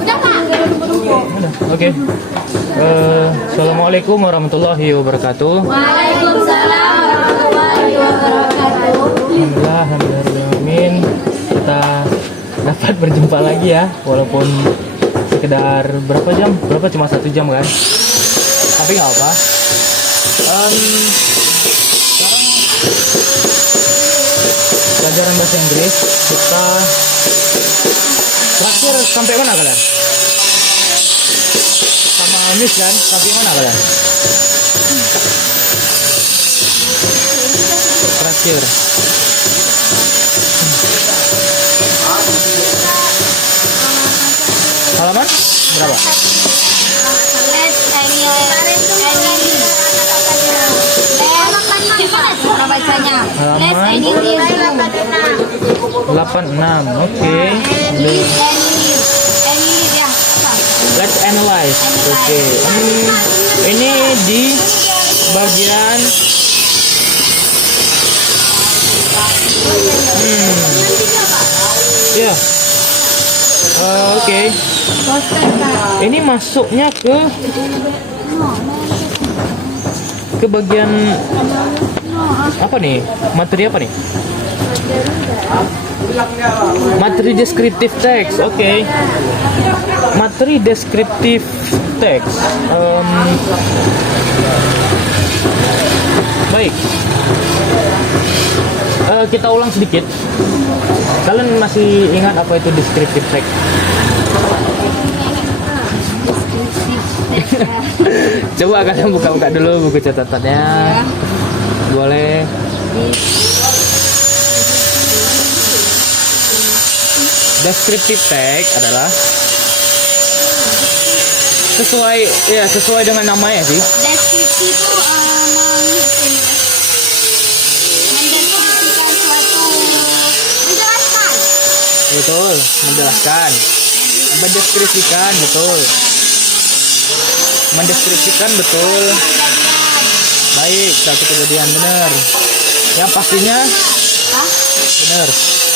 Udah Pak. Oke. Assalamualaikum warahmatullahi wabarakatuh. Waalaikumsalam warahmatullahi wabarakatuh. Alhamdulillah, kita dapat berjumpa lagi ya, walaupun sekedar berapa jam? Cuma 1 jam kan? Tapi nggak apa. Sekarang pelajaran bahasa Inggris kita terakhir sampai mana kalian? Sama Miss kan? Sampai mana kalian? Terakhir. Halaman berapa? Bacanya. Halaman 86. Oke. Let's analyze. Oke. Ini di bagian ya. Oke. Ini masuknya ke bagian apa nih? Materi apa nih? Materi deskriptif teks. Oke. Materi deskriptif teks. Baik. Kita ulang sedikit. Kalian masih ingat apa itu deskriptif teks? Coba kalian buka-buka dulu buku catatannya. Boleh. Descriptive text adalah sesuai dengan namanya sih. Deskripsi itu mendeskripsikan suatu, menjelaskan. Betul, menjelaskan. Mendeskripsikan, betul. Mendeskripsikan, betul. Baik, satu kejadian benar. Yang pastinya benar.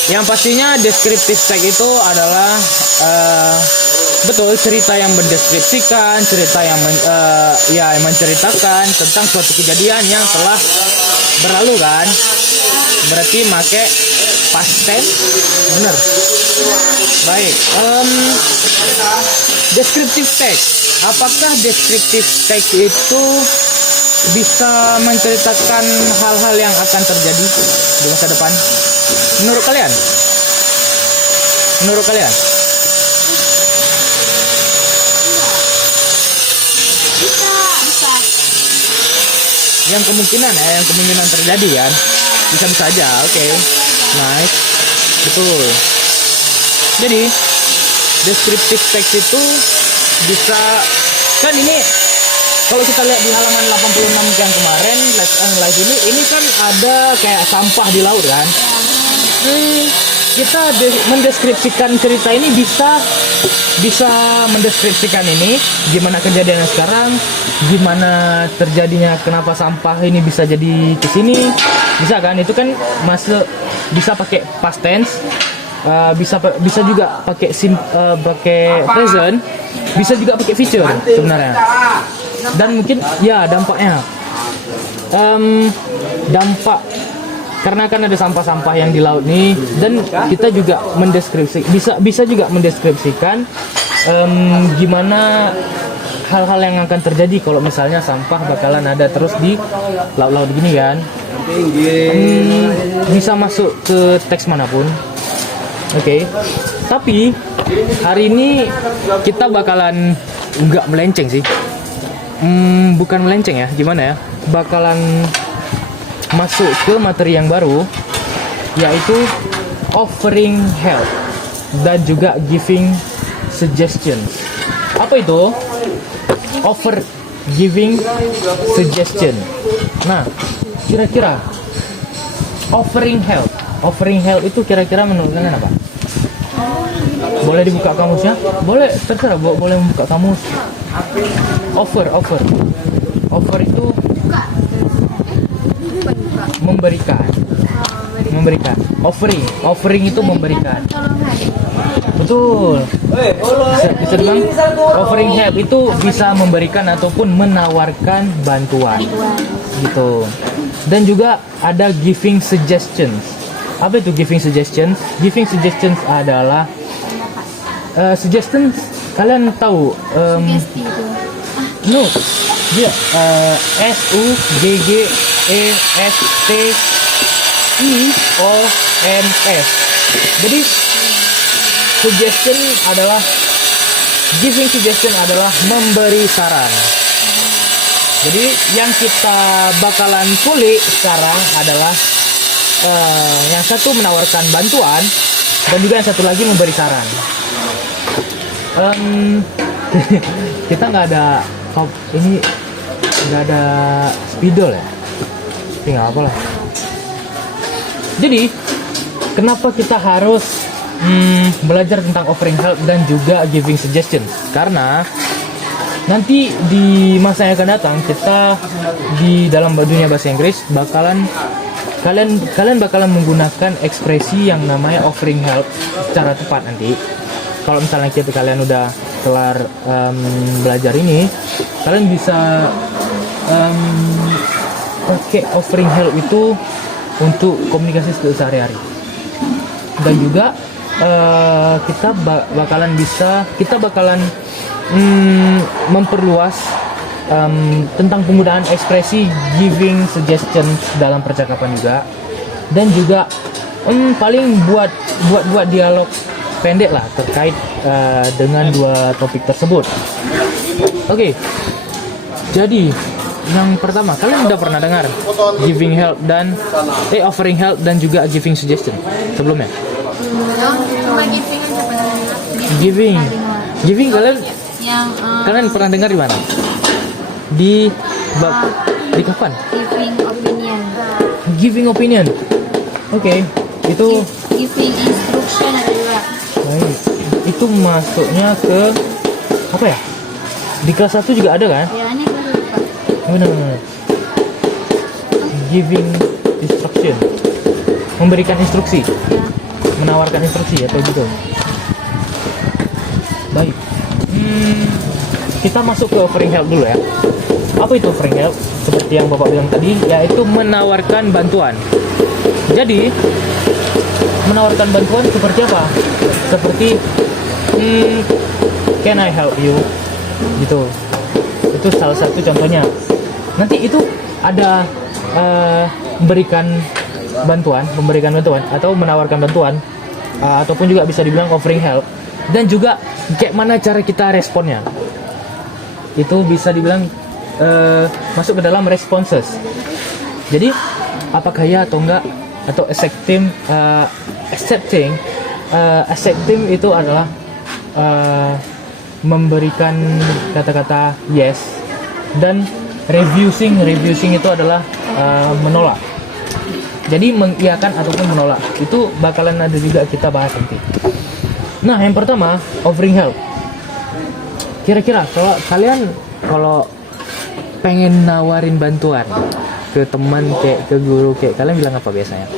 Yang pastinya deskriptif teks itu adalah betul cerita yang mendeskripsikan, cerita yang menceritakan tentang suatu kejadian yang telah berlalu kan. Berarti make past tense, benar. Baik. Deskriptif teks. Apakah deskriptif teks itu bisa menceritakan hal-hal yang akan terjadi di masa depan? Menurut kalian? Bisa. Yang kemungkinan terjadi kan? Bisa aja. Oke. Nice. Betul. Jadi deskriptif teks itu bisa kan ini. Kalau kita lihat di halaman 86 yang kemarin, let's analyze ini kan ada kayak sampah di laut kan. Kita mendeskripsikan cerita ini bisa mendeskripsikan ini gimana kejadiannya sekarang, gimana terjadinya, kenapa sampah ini bisa jadi ke sini. Bisa kan? Itu kan bisa pakai past tense, bisa juga pakai present, bisa juga pakai future sebenarnya. Dan mungkin ya dampaknya dampak karena kan ada sampah-sampah yang di laut nih, dan kita juga bisa juga mendeskripsikan gimana hal-hal yang akan terjadi kalau misalnya sampah bakalan ada terus di laut-laut gini kan. Bisa masuk ke teks manapun. Oke. Tapi hari ini kita bakalan nggak melenceng sih. Bukan melenceng ya, gimana ya? Bakalan masuk ke materi yang baru, yaitu offering help dan juga giving suggestions. Apa itu? Offer, giving, suggestion. Nah, kira-kira offering help itu kira-kira menurut kalian apa? Boleh dibuka kamusnya? Boleh, terserah, boleh membuka kamus. Offer itu memberikan. Offering itu memberikan. Betul. Bisa dibilang offering help itu bisa memberikan ataupun menawarkan bantuan gitu. Dan juga ada giving suggestions. Apa itu giving suggestions? Giving suggestions adalah suggestions, kalian tahu Sugesti itu. no, dia S U G G E S T I O N S. Jadi suggestion adalah giving suggestion adalah memberi saran. Jadi yang kita bakalan kulik sekarang adalah yang satu menawarkan bantuan dan juga yang satu lagi memberi saran. Kita nggak ada ini, nggak ada spidol ya, tapi nggak apa lah. Jadi kenapa kita harus belajar tentang offering help dan juga giving suggestion? Karena nanti di masa yang akan datang kita di dalam dunia bahasa Inggris kalian bakalan menggunakan ekspresi yang namanya offering help secara tepat nanti. Kalau misalnya kalian udah kelar belajar ini, kalian bisa pakai offering help itu untuk komunikasi sehari-hari. Dan juga kita bakalan memperluas tentang penggunaan ekspresi giving suggestion dalam percakapan juga, dan juga paling buat dialog pendek lah terkait dengan dua topik tersebut. Oke. Jadi yang pertama, kalian udah pernah dengar giving help dan offering help dan juga giving suggestion sebelumnya? Cuma giving aja pernah dengar. Giving kalian Yang pernah dengar di mana? Di kapan? giving opinion. Oke, itu Giving instruction ada juga. baik. Itu masuknya ke apa ya? Di kelas 1 juga ada kan? Ya ini baru lupa. Benar. Giving instruction, memberikan instruksi, Ya. menawarkan instruksi atau gitu. Baik. Kita masuk ke offering help dulu ya. Apa itu offering help? Seperti yang Bapak bilang tadi, yaitu menawarkan bantuan. Jadi, menawarkan bantuan seperti apa? Seperti can I help you? Gitu. Itu salah satu contohnya. Nanti itu ada memberikan bantuan atau menawarkan bantuan, ataupun juga bisa dibilang offering help. Dan juga kayak mana cara kita responnya, itu bisa dibilang masuk ke dalam responses. Jadi apakah ya atau enggak, atau accepting itu adalah memberikan kata-kata yes, dan refusing itu adalah menolak. Jadi mengiyakan ataupun menolak itu bakalan ada juga kita bahas nanti. Nah, yang pertama, offering help. Kira-kira kalau pengen nawarin bantuan ke teman kayak ke guru kayak, kalian bilang apa biasanya?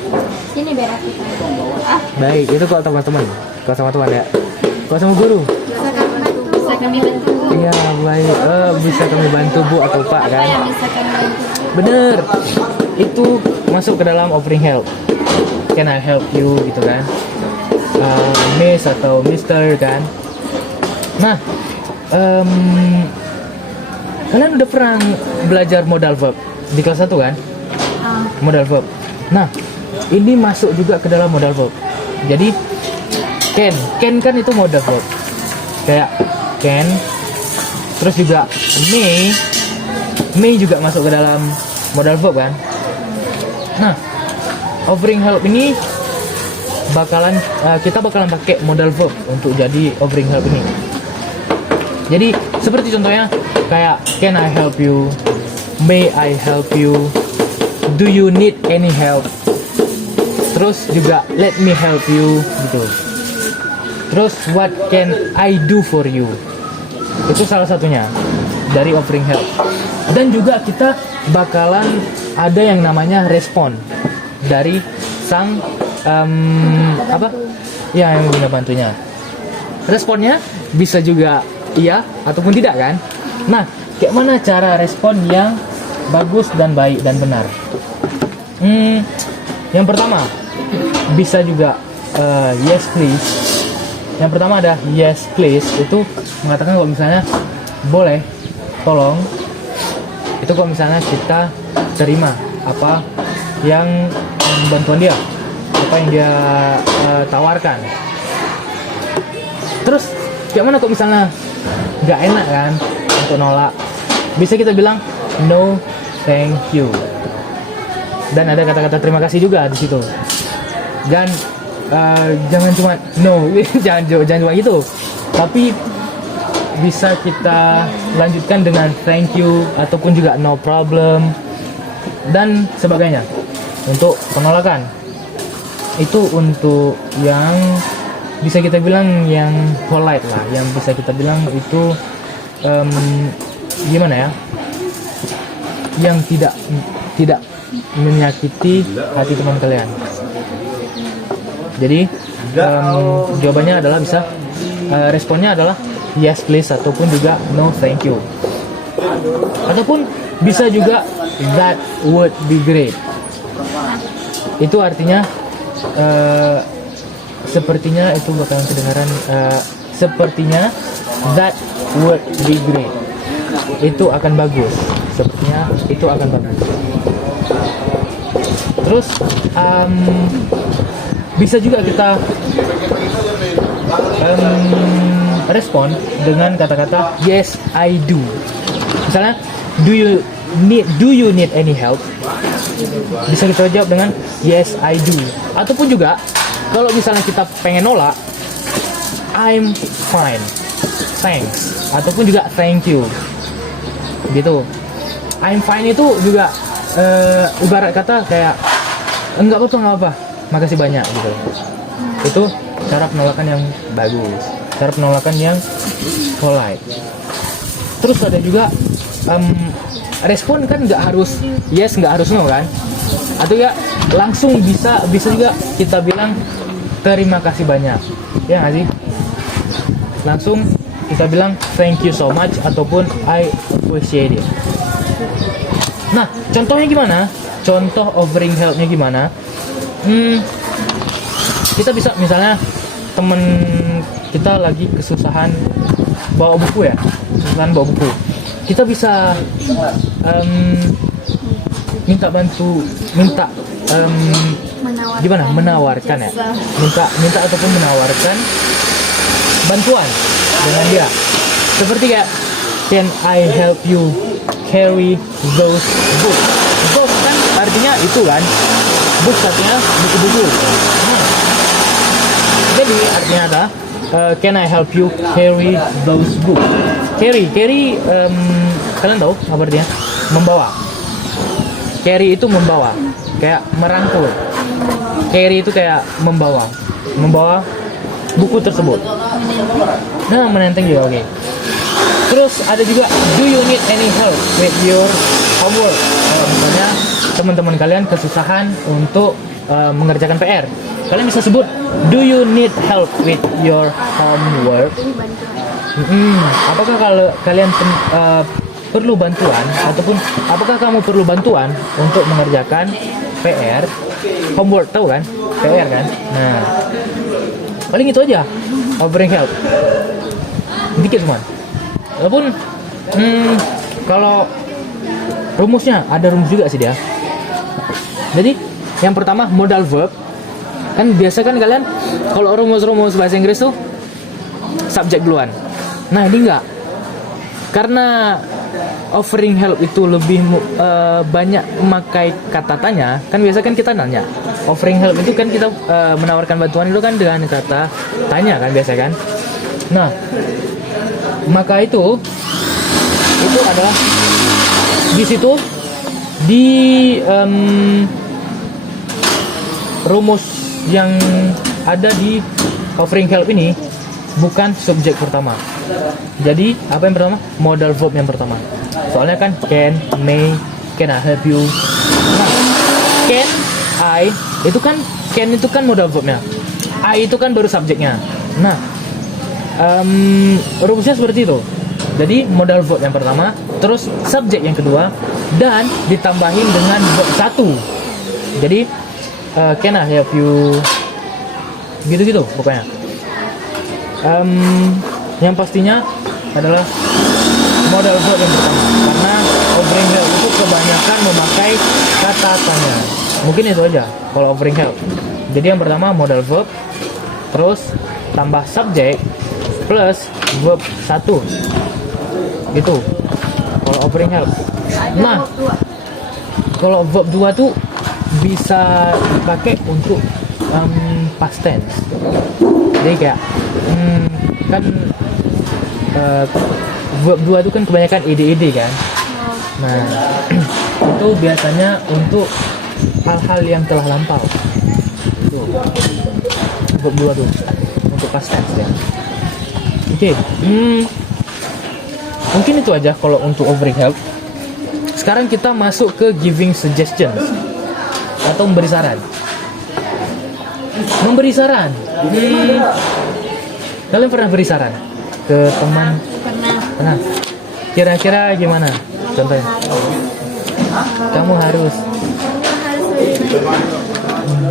Sini biar aku tahu. Baik, itu kalau teman-teman. Kalau sama teman ya. Kalau sama guru? Bisa kami bantu. Iya, baik. Bisa kami bantu Bu atau Pak Apa kan? yang bisa kami bantu? Bener. Itu masuk ke dalam offering help. Can I help you gitu kan? Miss atau Mister kan? Nah, kalian udah pernah belajar modal verb di kelas 1 kan? Modal verb. Nah, ini masuk juga ke dalam modal verb. Jadi can kan itu modal verb. Kayak can, terus juga may juga masuk ke dalam modal verb kan? Nah, offering help ini kita bakalan pakai modal verb untuk jadi offering help ini. Jadi seperti contohnya kayak can I help you, may I help you, do you need any help, terus juga let me help you gitu. Terus what can I do for you, itu salah satunya dari offering help. Dan juga kita bakalan ada yang namanya respon dari sang yang punya bantunya. responnya bisa juga iya ataupun tidak kan. Nah, kayak mana cara respon yang bagus dan baik dan benar? Yang pertama bisa juga yes please. Yang pertama ada yes please, itu mengatakan kalau misalnya boleh, tolong. Itu kalau misalnya kita terima apa yang bantuan dia, apa yang dia tawarkan. Terus kayak mana kok misalnya nggak enak kan untuk nolak, bisa kita bilang no thank you, dan ada kata-kata terima kasih juga di situ. Dan jangan cuma no jangan cuma gitu, tapi bisa kita lanjutkan dengan thank you ataupun juga no problem dan sebagainya. Untuk penolakan itu untuk yang bisa kita bilang yang polite lah, yang bisa kita bilang itu gimana ya, yang tidak menyakiti hati teman kalian. Jadi jawabannya adalah bisa responnya adalah yes please ataupun juga no thank you, ataupun bisa juga that would be great. Itu artinya sepertinya itu bakalan kedengaran sepertinya that would be great, itu akan bagus, sepertinya itu akan bagus. Terus bisa juga kita respon dengan kata-kata yes I do. Misalnya do you need any help, bisa kita jawab dengan yes I do. Ataupun juga kalau misalnya kita pengen nolak, I'm fine, thanks, ataupun juga thank you gitu. I'm fine itu juga ibarat kata kayak enggak apa-apa, makasih banyak gitu. Itu cara penolakan yang bagus, cara penolakan yang polite. Terus ada juga respon kan nggak harus yes, nggak harus no kan, atau ya langsung bisa juga kita bilang terima kasih banyak, ya nggak sih? Langsung kita bilang thank you so much ataupun I appreciate it. Nah, contohnya gimana? Contoh offering helpnya gimana? Kita bisa misalnya temen kita lagi kesusahan bawa buku ya, kesusahan bawa buku. Kita bisa minta menawarkan ya, minta ataupun menawarkan bantuan dengan dia. Seperti kayak, can I help you carry those books? Books kan artinya itu kan, books artinya buku-buku. Jadi artinya ada can I help you carry those books? Carry kalian tahu apa artinya? Membawa. Carry itu membawa, kayak merangkul. Carry itu kayak membawa buku tersebut. Nah, menenteng juga oke. Terus ada juga, do you need any help with your homework? Misalnya teman-teman kalian kesusahan untuk mengerjakan PR, kalian bisa sebut, do you need help with your homework? Apakah kalau kalian perlu bantuan, ataupun apakah kamu perlu bantuan untuk mengerjakan PR, homework, tahu kan? PR kan? Nah, paling itu aja, offering help. Dikit semua. Walaupun kalau rumusnya ada rumus juga sih dia. Jadi yang pertama modal verb. Kan biasa kan kalian kalau rumus-rumus bahasa Inggris tuh subjek duluan. Nah, ini enggak. Karena offering help itu lebih banyak memakai kata tanya. Kan biasa kan kita nanya. Offering help itu kan kita menawarkan bantuan itu kan dengan kata tanya kan biasa kan. Nah, maka itu adalah di situ di rumus yang ada di offering help ini bukan subjek pertama. Jadi apa yang pertama? Modal verb yang pertama. Soalnya kan can, may, can I help you. Nah, can, I itu kan, can itu kan modal verbnya. I itu kan baru subjeknya. Nah, rumusnya seperti itu. Jadi modal verb yang pertama, terus subjek yang kedua, dan ditambahin dengan verb satu. Jadi can I help you? Gitu-gitu pokoknya. Yang pastinya adalah modal verb yang pertama, karena offering help itu kebanyakan memakai kata tanya. Mungkin itu aja kalau offering help. Jadi yang pertama modal verb, terus tambah subjek plus verb 1. Itu kalau offering help. Nah, kalau verb 2 tuh bisa dipakai untuk past tense. Jadi kayak kan verb 2 itu kan kebanyakan ide-ide kan. Nah, itu biasanya untuk hal-hal yang telah lampau. Tuh. Verb 2 tuh untuk past tense ya. Oke. Mungkin itu aja kalau untuk offering help. Sekarang kita masuk ke giving suggestions atau memberi saran. Memberi saran. Kalian pernah beri saran ke teman? Pernah. Kira-kira gimana? Contohnya? Kamu harus.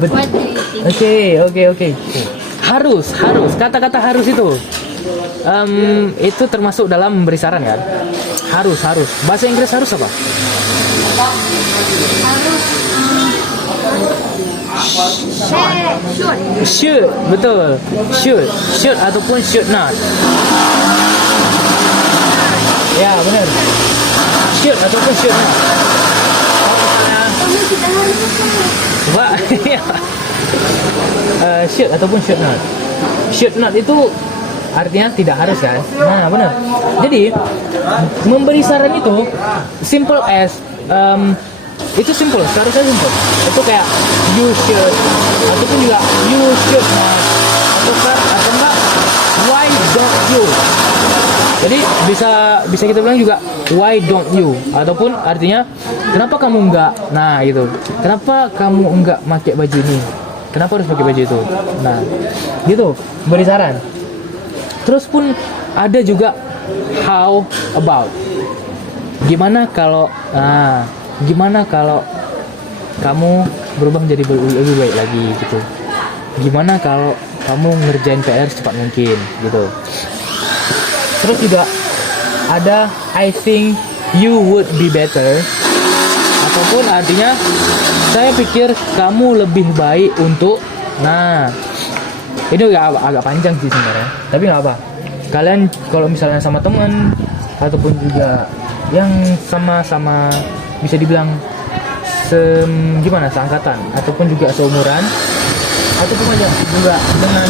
What do you think? Oke. Harus. Kata-kata harus itu termasuk dalam memberi saran kan? Harus. Bahasa Inggris harus apa? Should, betul. Should ataupun should not. Ya, benar. Should ataupun should not. Wah, should ataupun should not. Should not itu artinya tidak harus kan? Nah, benar. Jadi memberi saran itu simple as itu simple, seharusnya simple. Itu kayak you should ataupun juga you should not atau enggak why don't you. Jadi bisa kita bilang juga why don't you ataupun artinya kenapa kamu enggak. Nah, gitu. Kenapa kamu enggak pakai baju ini? Kenapa harus pakai baju itu? Nah, gitu. Beri saran. Terus pun ada juga how about. Gimana kalau kamu berubah menjadi lebih baik lagi gitu. Gimana kalau kamu ngerjain PR secepat mungkin gitu. Terus juga ada I think you would be better ataupun artinya saya pikir kamu lebih baik untuk. Nah, ini agak panjang sih sebenarnya, tapi nggak apa. Kalian kalau misalnya sama teman ataupun juga yang sama-sama bisa dibilang seangkatan ataupun juga seumuran ataupun aja juga dengan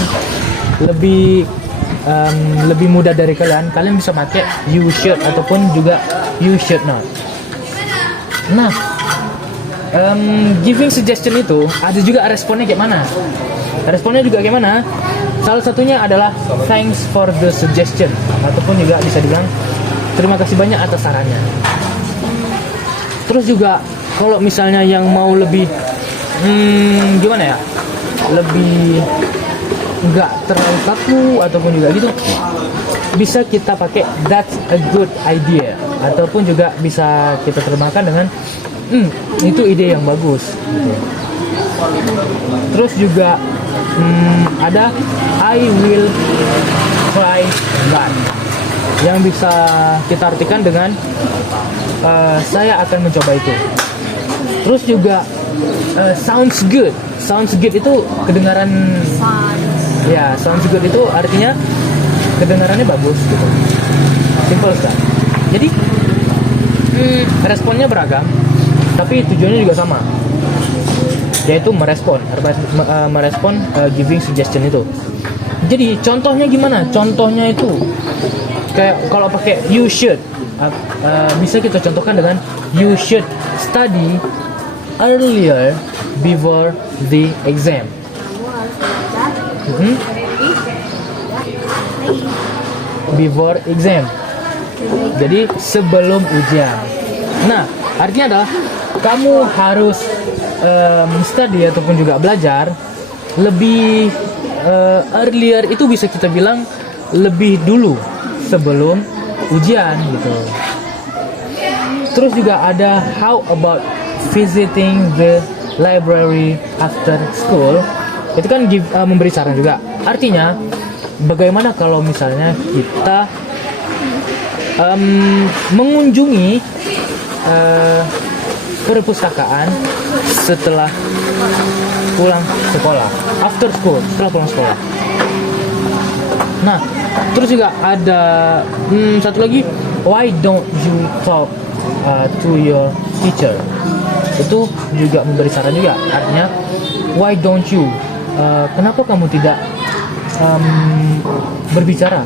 lebih muda dari kalian bisa pakai you should ataupun juga you should not. Nah, giving suggestion itu ada juga responnya kayak mana? Responnya juga gimana? Salah satunya adalah thanks for the suggestion ataupun juga bisa dibilang terima kasih banyak atas sarannya. Terus juga kalau misalnya yang mau lebih lebih nggak terlalu kaku ataupun juga gitu, bisa kita pakai that's a good idea ataupun juga bisa kita terjemahkan dengan itu ide yang bagus gitu. Terus juga ada I will try that yang bisa kita artikan dengan saya akan mencoba itu. Terus juga sounds good itu kedengaran. Ya, sounds good itu artinya kedengarannya bagus gitu. Simple sekali. Jadi responnya beragam, tapi tujuannya juga sama, yaitu merespon giving suggestion itu. Jadi contohnya gimana? Contohnya itu kayak kalau pakai you should, bisa kita contohkan dengan you should study earlier before the exam. Before exam. Jadi sebelum ujian. Nah, artinya adalah kamu harus study ataupun juga belajar lebih earlier, itu bisa kita bilang lebih dulu sebelum ujian gitu. Terus juga ada how about visiting the library after school. Itu kan memberi saran juga. Artinya bagaimana kalau misalnya kita mengunjungi perpustakaan setelah pulang sekolah, after school, setelah pulang sekolah. Nah, terus juga ada satu lagi, why don't you talk to your teacher? Itu juga memberi saran juga. Artinya, why don't you? Kenapa kamu tidak berbicara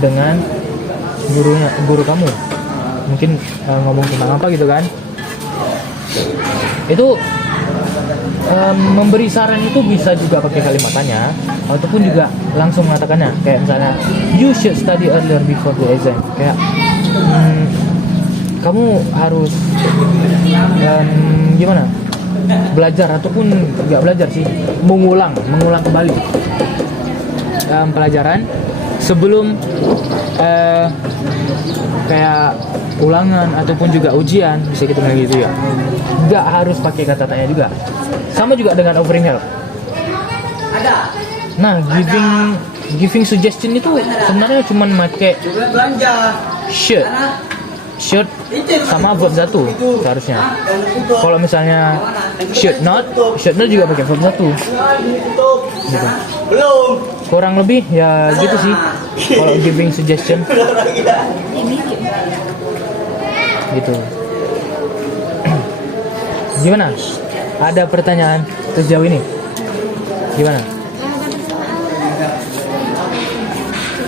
dengan guru kamu? Mungkin ngomong tentang apa gitu kan? Itu memberi saran itu bisa juga pakai kalimat tanya ataupun juga langsung mengatakannya. Kayak misalnya, you should study earlier before the exam. Kayak kamu harus gimana? Belajar ataupun nggak belajar sih, mengulang kembali pelajaran sebelum kayak ulangan ataupun juga ujian, bisa kita bilang gitu ya. Nggak harus pakai kata tanya juga. Sama juga dengan offering help. Nah, giving suggestion itu sebenarnya cuma pakai should sama verb 1 seharusnya. Kalau misalnya should not juga pakai verb 1 gitu. Kurang lebih ya gitu sih kalau giving suggestion gitu. Gimana? Ada pertanyaan sejauh ini? Gimana?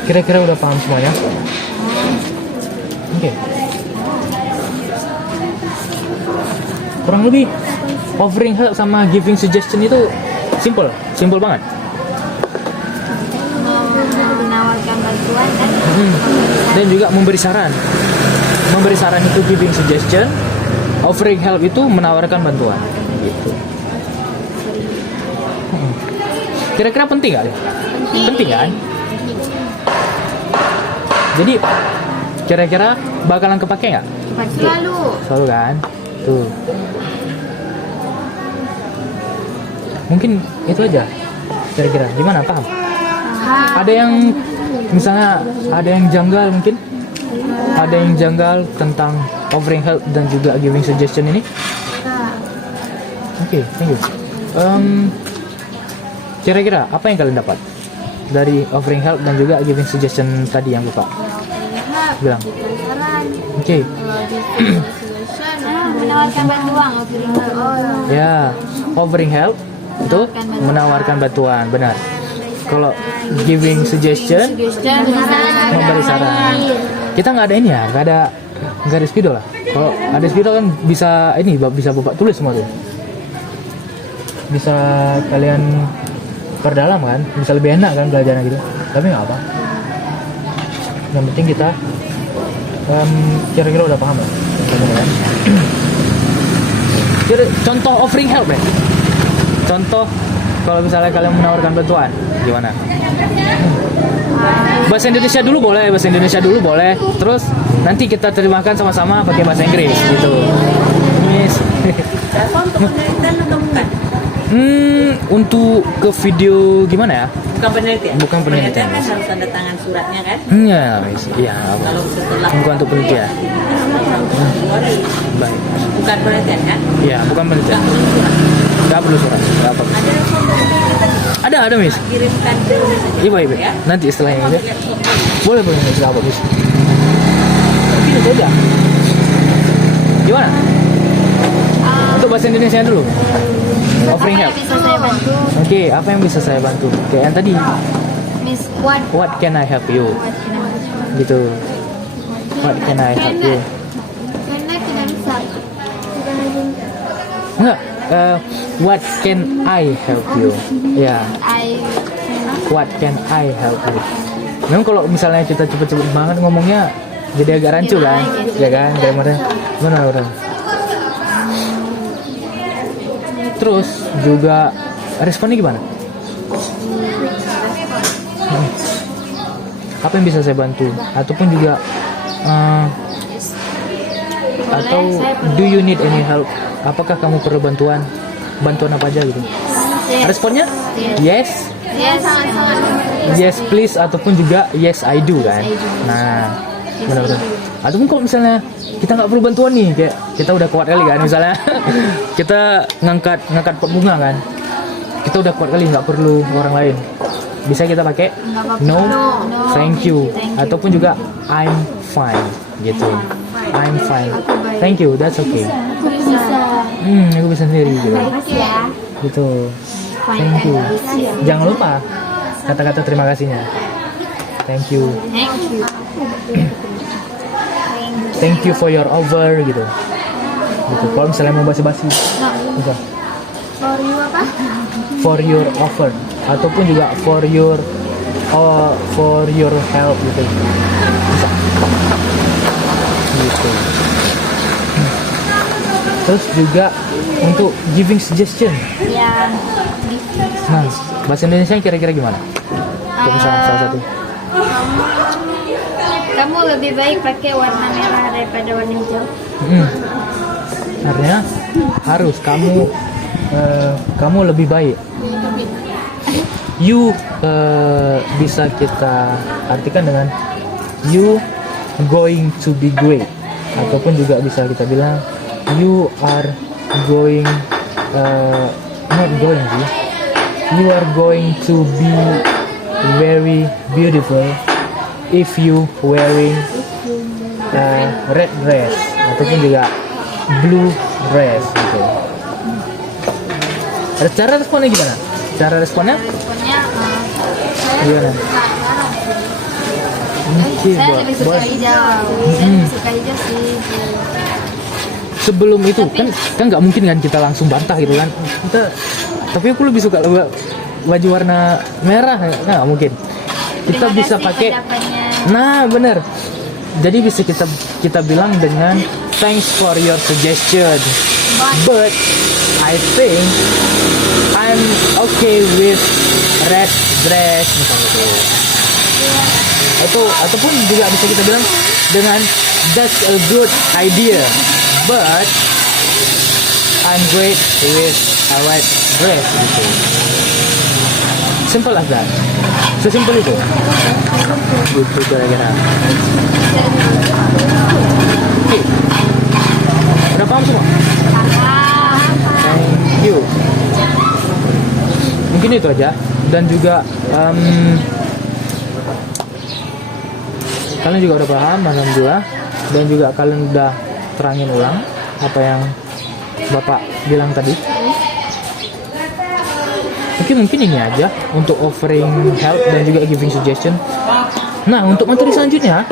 Kira-kira udah paham semuanya? Oke. Kurang lebih offering help sama giving suggestion itu simple banget. Menawarkan bantuan kan? Dan juga memberi saran. Memberi saran itu giving suggestion, offering help itu menawarkan bantuan. Gitu. Kira-kira penting nggak? Penting kan? Jadi kira-kira bakalan kepake nggak? Selalu kan? Tuh. Mungkin itu aja. Kira-kira gimana, paham? Ada yang misalnya ada yang janggal mungkin? Ada yang janggal tentang offering help dan juga giving suggestion ini? Oke, thank you. Kira-kira apa yang kalian dapat dari offering help dan juga giving suggestion tadi yang Bapak bilang? Oke. Menawarkan bantuan, offering help. Ya, offering help itu menawarkan bantuan, benar. Kalau giving suggestion, memberi saran. Kita nggak ada ini ya, nggak ada spidol lah. Kalau ada spidol kan bisa Bapak tulis semua tuh. Bisa kalian perdalam kan, bisa lebih enak kan belajarnya gitu. Tapi nggak apa. Yang penting kita kira-kira udah paham ya. Contoh offering help ya. Contoh kalau misalnya kalian menawarkan bantuan, gimana? Bahasa Indonesia dulu boleh. Terus nanti kita terjemahkan sama-sama pakai bahasa Inggris gitu. Miss. Untuk penelitian atau bukan? Untuk ke video gimana ya? Bukan penelitian. Miss. Kan harus tanda tangan suratnya kan? Iya, Miss. Iya, apa? Kalau setelah Bukan untuk penelitian. Baik. bukan penelitian kan? Iya, bukan penelitian. Nggak perlu surat. Nggak apa. Ada, Miss. Kirimkan ke Iya. Nanti setelah ini aja. Boleh, Miss. Nggak apa, Miss. Tapi itu aja. Gimana? Untuk bahasa Indonesia dulu. Offering help. Bisa saya bantu, Oke, apa yang bisa saya bantu? Kayak yang tadi. Miss. What What can I help you? can I Gitu. What can I help you? Karena tidak bisa. Enggak. What can I help you? Ya. What can I help you? Memang kalau misalnya kita cepet-cepet banget ngomongnya jadi agak rancu kan? Ya kan? Kayak mana udah. Terus juga responnya gimana? apa yang bisa saya bantu, ataupun juga atau do you need any help, apakah kamu perlu bantuan apa aja gitu. Responnya yes, Yes, sangat-sangat. yes please, ataupun juga yes I do kan. Nah, benar-benar. Ataupun kalau misalnya kita nggak perlu bantuan nih, kayak kita udah kuat kali kan, misalnya kita ngangkat pot bunga kan, kita udah kuat kali, nggak perlu orang lain. Bisa kita pakai no, thank you, ataupun juga I'm fine gitu. I'm fine, thank you, that's okay. Aku bisa. Aku bisa sendiri gitu. Makasih ya. Gitu. Thank you. Jangan lupa kata-kata terima kasihnya. Thank you. Thank you. Thank you for your offer gitu. Gitu. Kalau misalnya mau basi-basi, bisa. For you apa? For your offer, ataupun juga for your help gitu. Bisa. Gitu. Terus juga untuk giving suggestion. Ya. Nah, bahasa Indonesia kira-kira gimana? Kalau misalnya salah satu. Kamu lebih baik pakai warna merah daripada warna hijau. Artinya harus kamu lebih baik. You bisa kita artikan dengan you going to be great, ataupun juga bisa kita bilang you are going not going sih. You are going to be very beautiful if you wearing red dress, ataupun juga blue dress gitu. Ada cara responnya gimana? Cara responnya Responnya gimana? saya lebih suka hijau. Saya lebih suka hijau sih. Sebelum itu kan nggak mungkin kan kita langsung bantah gitu kan. Tapi aku lebih suka baju warna merah, nggak mungkin. Kita Terima bisa kasih pakai. pendapatnya. Nah bener. Jadi bisa kita bilang dengan thanks for your suggestion, but I think I'm okay with red dress misalnya gitu. Ataupun juga bisa kita bilang dengan that's a good idea, but I'm great with a red dress gitu. Simple as that. Sesimpel itu. Gitu kira-kira. Oke. Udah paham semua? Thank you. Mungkin itu aja. Dan juga kalian juga udah paham, alhamdulillah. Dan juga kalian udah terangin ulang apa yang Bapak bilang tadi. Mungkin ini aja untuk offering help dan juga giving suggestion. Nah, untuk materi selanjutnya,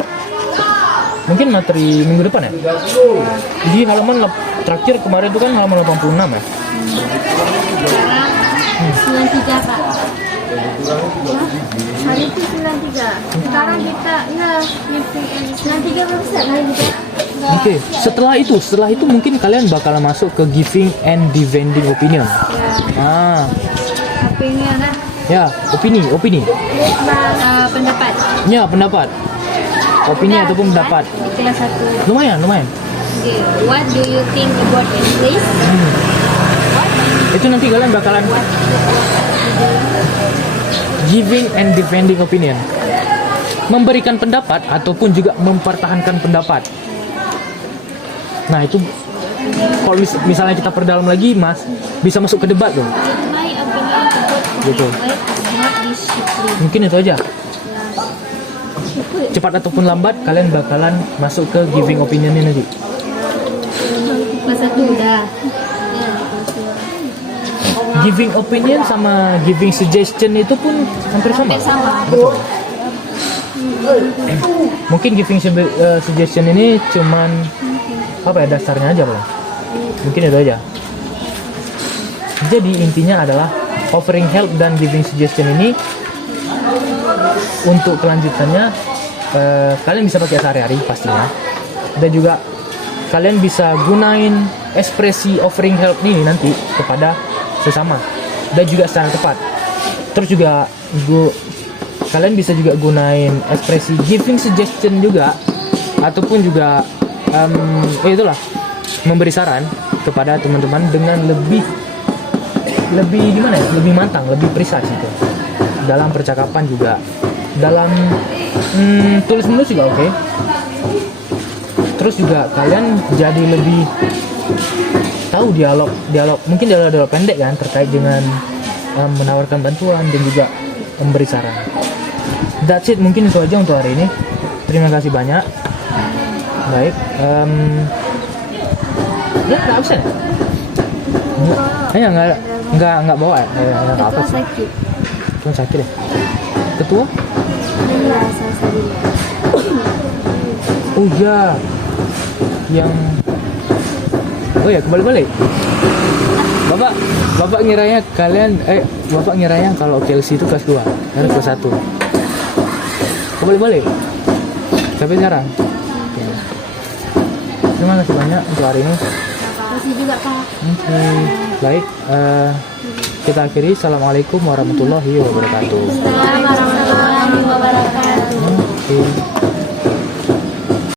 mungkin materi minggu depan ya. Di halaman terakhir kemarin itu kan halaman 86 ya. 93 Pak. Hari itu 93. Sekarang kita 93 belum bisa lagi juga. Oke, setelah itu mungkin kalian bakal masuk ke giving and defending opinion. Opinion lah. Ya, opini. Pendapat. Ya, pendapat. Opini ataupun pendapat. Kelas 1. Lumayan. Okay. What do you think about English? Itu nanti kalian bakalan giving and defending opinion. Memberikan pendapat ataupun juga mempertahankan pendapat. Nah, itu kalau misalnya kita perdalam lagi, Mas, bisa masuk ke debat tuh. My opinion about Gitu. not discipline. Mungkin itu aja. Cepat ataupun lambat kalian bakalan masuk ke giving opinionnya nanti. Kelas 1 udah. Giving opinion sama giving suggestion itu pun hampir sama. Betul. Mungkin giving suggestion ini cuman apa ya, dasarnya aja Bang. Mungkin itu aja. Jadi intinya adalah offering help dan giving suggestion ini untuk kelanjutannya kalian bisa pakai sehari-hari pastinya, dan juga kalian bisa gunain ekspresi offering help ini nanti kepada sesama dan juga secara tepat. Terus juga kalian bisa juga gunain ekspresi giving suggestion juga, ataupun juga itulah memberi saran kepada teman-teman dengan lebih gimana ya, lebih matang, lebih precise gitu dalam percakapan juga, dalam tulis menulis juga oke. Terus juga kalian jadi lebih tahu dialog mungkin dialog pendek kan terkait dengan menawarkan bantuan dan juga memberi saran. That's it, mungkin itu aja untuk hari ini. Terima kasih banyak. Baik, ya nggak absen. Nggak bawa ya? Nggak apa sih. sakit. Cuma sakit deh. Ketua? Iya, saya Oh iya, yang kembali balik. Bapak ngiranya Bapak ngiranya kalau Chelsea itu kelas 2, harus kelas 1. Kembali balik. Sampai sekarang. Ya. Terima kasih banyak untuk hari ini. Kasih juga Kak. Oke. Baik, kita akhiri. Assalamualaikum warahmatullahi wabarakatuh. Assalamualaikum warahmatullahi wabarakatuh. Oke.